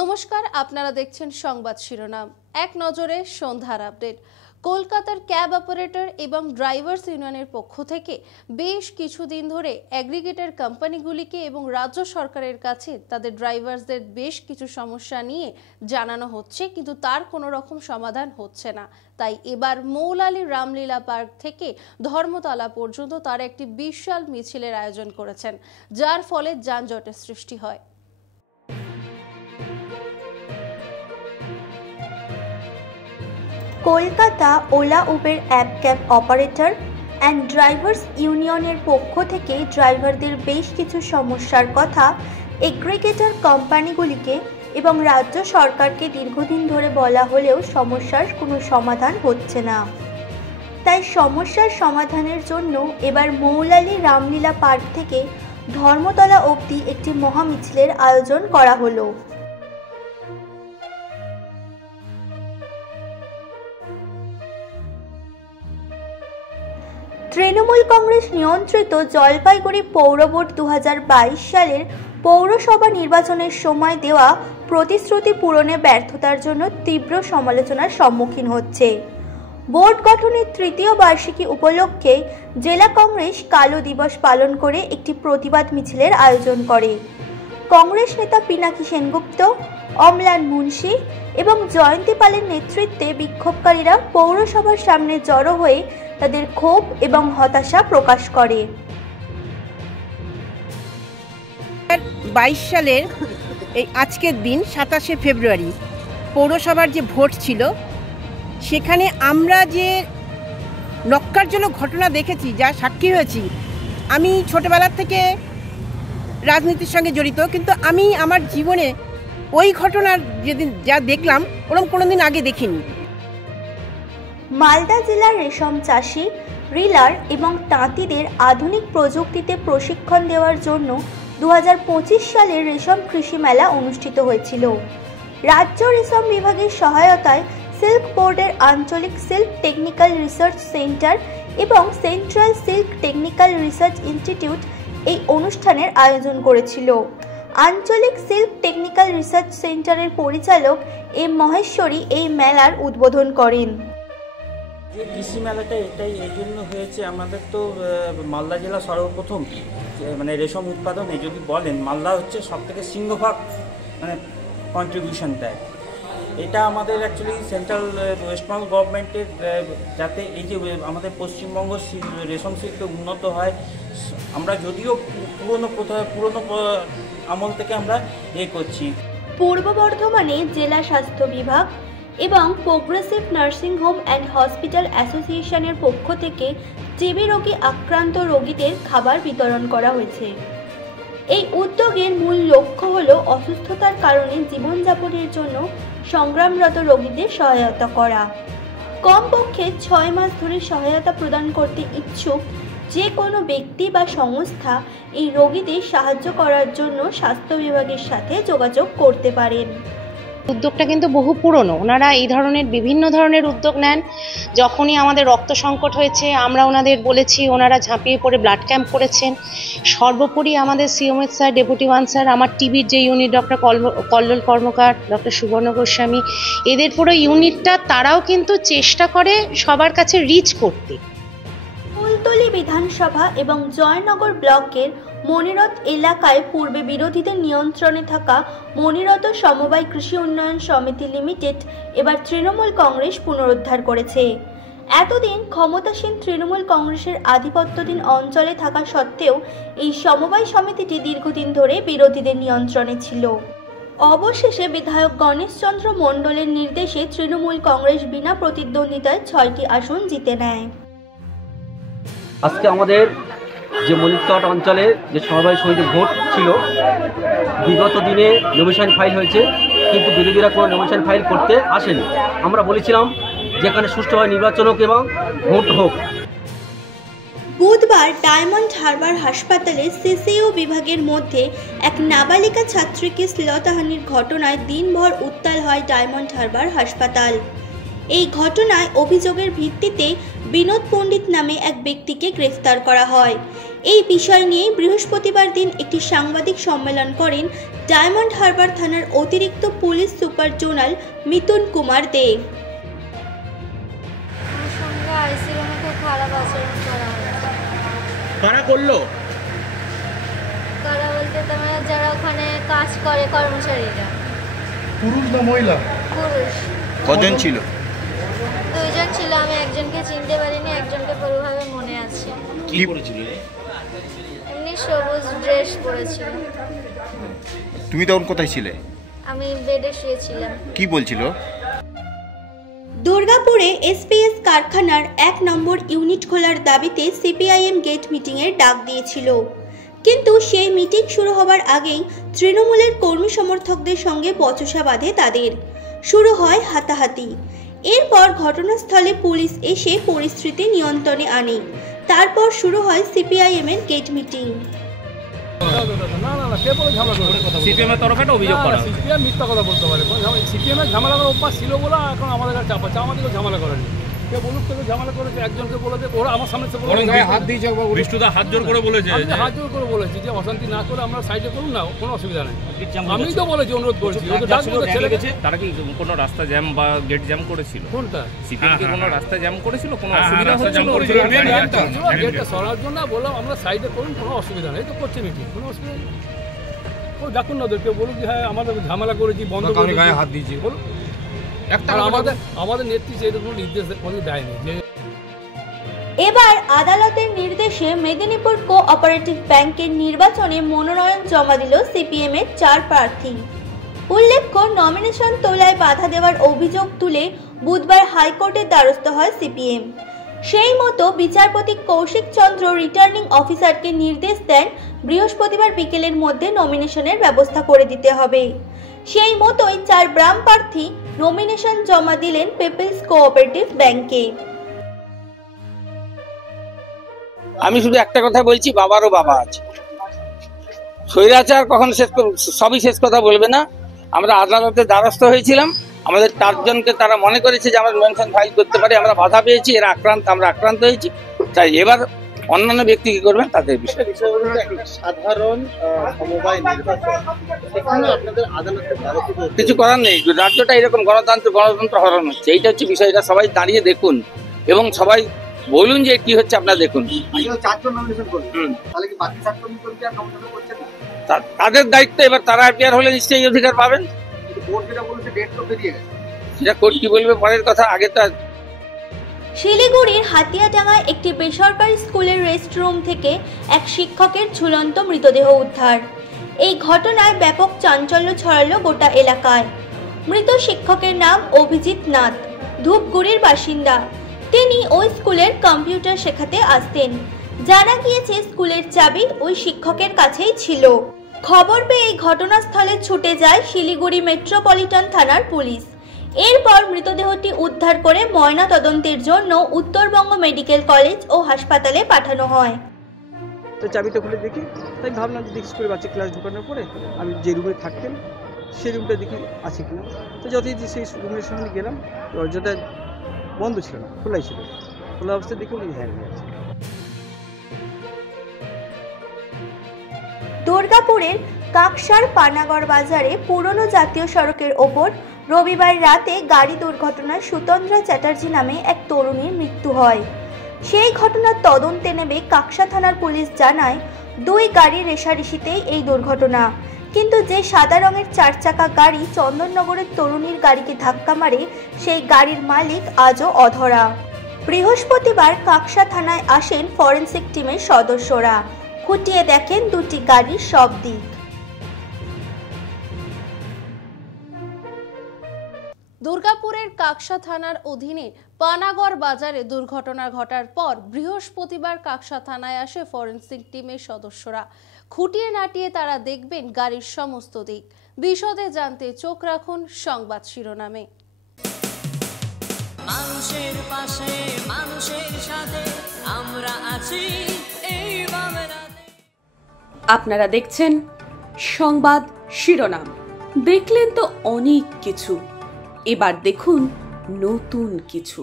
নমস্কার, আপনারা দেখছেন সংবাদ শিরোনাম। এক নজরে সন্ধ্যার আপডেট। কলকাতার ক্যাব অপারেটর এবং ড্রাইভার্স ইউনিয়নের পক্ষ থেকে বেশ কিছুদিন ধরে অ্যাগ্রিগেটর কোম্পানিগুলিকে এবং রাজ্য সরকারের কাছে তাদের ড্রাইভার্সদের বেশ কিছু সমস্যা নিয়ে জানানো হচ্ছে, কিন্তু তার কোনো রকম সমাধান হচ্ছে না। তাই এবার মৌলালী রামলীলা পার্ক থেকে ধর্মতলা পর্যন্ত তারা একটি বিশাল মিছিলের আয়োজন করেছেন, যার ফলে যানজটের সৃষ্টি হয়। Kolkata Ola Uber app cab operator and drivers ইউনিয়নের পক্ষ থেকে ড্রাইভারদের বেশ কিছু সমস্যার কথা এগ্রিগেটর কোম্পানিগুলিকে এবং রাজ্য সরকারকে দীর্ঘদিন ধরে বলা হলেও সমস্যার কোনো সমাধান হচ্ছে না। তাই সমস্যার সমাধানের জন্য এবার মৌলালী রামলীলা পার্ক থেকে ধর্মতলা অবধি একটি মহামিছিলের আয়োজন করা হলো। তৃণমূল কংগ্রেস নিয়ন্ত্রিত জলপাইগুড়ি পৌর বোর্ড 2022 সালের পৌরসভা নির্বাচনের সময় দেওয়া প্রতিশ্রুতি পূরণে ব্যর্থতার জন্য তীব্র সমালোচনার সম্মুখীন হচ্ছে। বোর্ড গঠনের তৃতীয় বার্ষিকী উপলক্ষে জেলা কংগ্রেস কালো দিবস পালন করে একটি প্রতিবাদ মিছিলের আয়োজন করে। কংগ্রেস নেতা পিনাকি সেনগুপ্ত, অমলান মুন্সি এবং জয়ন্তী পালের নেতৃত্বে বিক্ষোভকারীরা পৌরসভার সামনে জড়ো হয়ে তাদের ক্ষোভ এবং হতাশা প্রকাশ করে। 2022 সালের এই আজকের দিন 27শে ফেব্রুয়ারি পৌরসভার যে ভোট ছিল, সেখানে আমরা যে নক্কারজনক ঘটনা দেখেছি, যা সাক্ষী হয়েছি। আমি ছোটবেলার থেকে রাজনীতির সঙ্গে জড়িত, কিন্তু আমি আমার জীবনে ওই ঘটনার যেদিন যা দেখলাম ওরকম কোনোদিন আগে দেখিনি। মালদা জেলার রেশম চাষি, রিলার এবং তাঁতিদের আধুনিক প্রযুক্তিতে প্রশিক্ষণ দেওয়ার জন্য 2025 সালে রেশম কৃষি মেলা অনুষ্ঠিত হয়েছিল। রাজ্য রেশম বিভাগের সহায়তায় সিল্ক বোর্ডের আঞ্চলিক সিল্ক টেকনিক্যাল রিসার্চ সেন্টার এবং central silk technical research institute এই অনুষ্ঠানের আয়োজন করেছিল। আঞ্চলিক সিল্ক টেকনিক্যাল রিসার্চ সেন্টারের পরিচালক এম মহেশ্বরী এই মেলার উদ্বোধন করেন। যে কৃষি মেলাটা এটাই এই জন্য হয়েছে, আমাদের তো মালদা জেলা সর্বপ্রথম মানে রেশম উৎপাদনে যদি বলেন, মালদা হচ্ছে সবথেকে সিংহভাগ মানে কন্ট্রিবিউশন দেয়। এটা আমাদের অ্যাকচুয়ালি সেন্ট্রাল ওয়েস্টবেঙ্গল গভর্নমেন্টের, যাতে এই যে আমাদের পশ্চিমবঙ্গ রেশম শিল্প উন্নত হয়। আমরা যদিও পুরনো আমল থেকে আমরা করছি। পূর্ব বর্ধমানে জেলা স্বাস্থ্য বিভাগ এবং progressive nursing home and hospital অ্যাসোসিয়েশনের পক্ষ থেকে টিবি রোগে আক্রান্ত রোগীদের খাবার বিতরণ করা হয়েছে। এই উদ্যোগের মূল লক্ষ্য হল অসুস্থতার কারণে জীবনযাপনের জন্য সংগ্রামরত রোগীদের সহায়তা করা। কমপক্ষে 6 মাস ধরে সহায়তা প্রদান করতে ইচ্ছুক যে কোনো ব্যক্তি বা সংস্থা এই রোগীদের সাহায্য করার জন্য স্বাস্থ্য বিভাগের সাথে যোগাযোগ করতে পারেন। উদ্যোগটা কিন্তু বহু পুরনো। ওনারা এই ধরনের বিভিন্ন ধরনের উদ্যোগ নেন। যখনই আমাদের রক্ত সংকট হয়েছে, আমরা ওনাদের বলেছি, ওনারা ঝাঁপিয়ে পড়ে ব্লাড ক্যাম্প করেছেন। সর্বোপরি আমাদের সিওমএস স্যার, ডেপুটি ওয়ান স্যার, আমার টিবির যে ইউনিট ডক্টর কল্লোল কর্মকার, ডক্টর সুবর্ণ গোস্বামী, এদের পুরো ইউনিটটা তারাও কিন্তু চেষ্টা করে সবার কাছে রিচ করতে। কুলতলি বিধানসভা এবং জয়নগর ব্লকের মনিরত এলাকায় পূর্বে বিরোধীদের নিয়ন্ত্রণে থাকা মনিরত সমবায় কৃষি উন্নয়ন সমিতি লিমিটেড এবার তৃণমূল কংগ্রেস পুনরুদ্ধার করেছে। এতদিন ক্ষমতাসীন তৃণমূল কংগ্রেসের আধিপত্যধীন অঞ্চলে থাকা সত্ত্বেও এই সমবায় সমিতিটি দীর্ঘদিন ধরে বিরোধীদের নিয়ন্ত্রণে ছিল। অবশেষে বিধায়ক গণেশচন্দ্র মণ্ডলের নির্দেশে তৃণমূল কংগ্রেস বিনা প্রতিদ্বন্দ্বিতায় 6টি আসন জিতে নেয়। আজকে আমাদের যে মনিরতট অঞ্চলে যে সমবায় সমিতি ভোট ছিল, বিগত দিনে নমিনেশন ফাইল হয়েছে, কিন্তু বিরোধীরা কোনো নমিনেশন ফাইল করতে আসেনি। আমরা বলেছিলাম যেখানে সুষ্ঠুভাবে নির্বাচন হোক এবং ভোট হোক। বুধবার ডায়মন্ড হারবার হাসপাতালে সিসিইউ বিভাগের মধ্যে এক নাবালিকা ছাত্রীকে শ্লীলতাহানির ঘটনায় দিনভর উত্তাল হয় ডায়মন্ড হারবার হাসপাতাল। এই ঘটনায় অভিযোগের ভিত্তিতে বিনোদ পণ্ডিত নামে এক ব্যক্তিকে গ্রেফতার করা হয়। এই বিষয় নিয়ে বৃহস্পতিবার দিন একটি সাংবাদিক সম্মেলন করেন ডায়মন্ড হারবার থানার অতিরিক্ত পুলিশ সুপার জোনাল মিথুন কুমার দে। খারাপ আচরণ করা কারা করলো? কারা বলতে তোমার যারা ওখানে কাজ করে কর্মচারীরা। পুরুষ না মহিলা? পুরুষ। কজন ছিল? দুইজন ছিল, আমি একজনকে চিনতে পারিনি, একজনকে পুরোভাবে মনে আছে। কি করেছিল? এমনি সবুজ ড্রেস পরেছিল। তুমি তখন কোথায় ছিলে? আমি বেডে শুয়েছিলাম। কি বলছিল? দুর্গাপুরে এসপিএস কারখানার 1 নম্বর ইউনিট খোলার দাবিতে সিপিআইএম গেট মিটিংয়ের ডাক দিয়েছিল, কিন্তু সেই মিটিং শুরু হবার আগেই তৃণমূলের কর্মী সমর্থকদের সঙ্গে বচসা বাঁধে তাদের। শুরু হয় হাতাহাতি। এরপর ঘটনাস্থলে পুলিশ এসে পরিস্থিতি নিয়ন্ত্রণে আনে। তারপর শুরু হয় সিপিআইএম-এর গেট মিটিং। সিপিএমের তরফে একটা অভিযোগ করা হয়েছে। সিপিএম মিথ্যা কথা বলতে পারে। সিপিএমের ঝামেলা করার অভ্যাস ছিল বলে এখন আমাদের কাছে চাপ আছে। আমাদেরকেও ঝামেলা করেনি। কে বলুক তোকে ঝামেলা করেছে, একজনকে বলেছে, ওরা আমার সামনে হাত দিয়েছে, বিষ্ণুদা হাত জোর করে বলেছে, হাত জোর করে বলেছি যে অশান্তি না করে আমরা সাইডে করুন না, কোনো অসুবিধা নেই। আমি তো বলেছি, অনুরোধ করেছি। তারা কি কোনো রাস্তা জ্যাম বা গেট জ্যাম করেছিল? কোনটা? সিপিএম কি কোনো রাস্তা জ্যাম করেছিল? কোনো অসুবিধা হচ্ছিল? গেটটা সরার জন্য বললাম আমরা সাইডে করুন, কোনো অসুবিধা নেই। তো করছে মিটিং, কোনো অসুবিধা নেই। ওই ডাকুন না, ওদেরকে বলুন যে হ্যাঁ আমাদের ঝামেলা করেছি, বন্ধ করে গায়ে হাত দিয়েছি বলুন। আমাদের নেতৃত্ব এরকম নির্দেশ দেয়নি যে। এবার আদালতের নির্দেশে মেদিনীপুর কোঅপারেটিভ ব্যাংকের নির্বাচনে মনোনয়ন জমা দিল সিপিএম-এর 4 প্রার্থী। উল্লেখ্য, নমিনেশন তোলায় বাধা দেওয়ার অভিযোগ তুলে বুধবার হাইকোর্টের দ্বারস্থ হয় সিপিএম। সেই মতো বিচারপতি কৌশিক চন্দ্র রিটার্নিং অফিসারকে নির্দেশ দেন বৃহস্পতিবার বিকেলের মধ্যে নমিনেশনের ব্যবস্থা করে দিতে হবে। সেই মতোই 4 বাম প্রার্থী নমিনেশন জমা দিলেন পিপলস কোঅপারেটিভ ব্যাংকে। আমি শুধু একটা কথা বলছি, বাবারও বাবা আছে। স্বৈরাচার কখন সবই শেষ কথা বলবে না। আমরা আদালতের দ্বারস্থ হয়েছিলাম, আমাদের 4 জনকে তারা মনে করেছে যে আমরা মেনশন ফাইল করতে পারি, আমরা বাধা পেয়েছি, এরা আমরা আক্রান্ত হয়েছি। তাই এবার অন্যান্য ব্যক্তি কি করবেন তাদের বিষয়। সাধারণ সমবায় নির্বাচন, সেখানে আপনাদের আদালতের কিছু করার নেই। রাজ্যটা এরকম গণতন্ত্র হরণ হচ্ছে, এইটা হচ্ছে বিষয়টা। সবাই দাঁড়িয়ে দেখুন এবং সবাই বলুন যে কি হচ্ছে, আপনারা দেখুন। তাদের দায়িত্ব, এবার তারা অ্যাপিয়ার হলে নিশ্চয়ই অধিকার পাবেন। সেটা কোর্ট কি বলবে পরের কথা, আগে তো। শিলিগুড়ির হাতিয়াডাঙ্গায় একটি বেসরকারি স্কুলের রেস্টরুম থেকে এক শিক্ষকের ঝুলন্ত মৃতদেহ উদ্ধার। এই ঘটনায় ব্যাপক চাঞ্চল্য ছড়ালো গোটা এলাকায়। মৃত শিক্ষকের নাম অভিজিৎ নাথ, ধূপগুড়ির বাসিন্দা। তিনি ওই স্কুলের কম্পিউটার শেখাতে আসতেন। জানা গিয়েছে স্কুলের চাবি ওই শিক্ষকের কাছেই ছিল। খবর পেয়ে ঘটনাস্থলে ছুটে যায় শিলিগুড়ি মেট্রোপলিটন থানার পুলিশ। এরপর মৃতদেহটি উদ্ধার করে ময়না তদন্তের জন্য উত্তরবঙ্গ মেডিকেল কলেজ ও হাসপাতালে পাঠানো হয়। তো চাবিটা খুলে দেখি, তাই ভাবলাম যে দেখি স্কুলে বাচ্চা ক্লাস ঢোকানোর পরে আমি যে রুমে থাকতেন সেই রুমটা দেখি আছে কিনা। তো যথারীতি সেই রুমের সামনে গেলাম, দরজাটা বন্ধ ছিল না, খোলাই ছিল। খোলা অবস্থায় দেখি উনি হ্যান্ড আছে। দুর্গাপুরের কাকসার পানাগড় বাজারে পুরনো জাতীয় সড়কের ওপর রবিবার রাতে গাড়ি দুর্ঘটনায় সুতন্দ্রা চ্যাটার্জি নামে এক তরুণীর মৃত্যু হয়। সেই ঘটনার তদন্তে নেমে কাকসা থানার পুলিশ জানায় 2 গাড়ি রেষারেষিতেই এই দুর্ঘটনা। কিন্তু যে সাদা রঙের 4 চাকা গাড়ি চন্দননগরের তরুণীর গাড়িকে ধাক্কা মারে, সেই গাড়ির মালিক আজও অধরা। বৃহস্পতিবার কাকসা থানায় আসেন ফরেনসিক টিমের সদস্যরা। খুঁটিয়ে দেখেন 2টি গাড়ির সব দিক। দুর্গাপুরের কাকসা থানার অধীনে পানাগড় বাজারে দুর্ঘটনা ঘটার পর বৃহস্পতিবার কাকসা থানায় আসে ফরেনসিক টিমের সদস্যরা। খুঁটিয়ে নাটিয়ে তারা দেখবেন গাড়ির সমস্ত দিক। বিশদে জানতে চোখ রাখুন সংবাদ শিরোনামে। মানুষের পাশে, মানুষের সাথে আমরা আছি এই বাংলাতে। আপনারা দেখছেন সংবাদ শিরোনাম। দেখলেন তো অনেক কিছু, এবার দেখুন নতুন কিছু।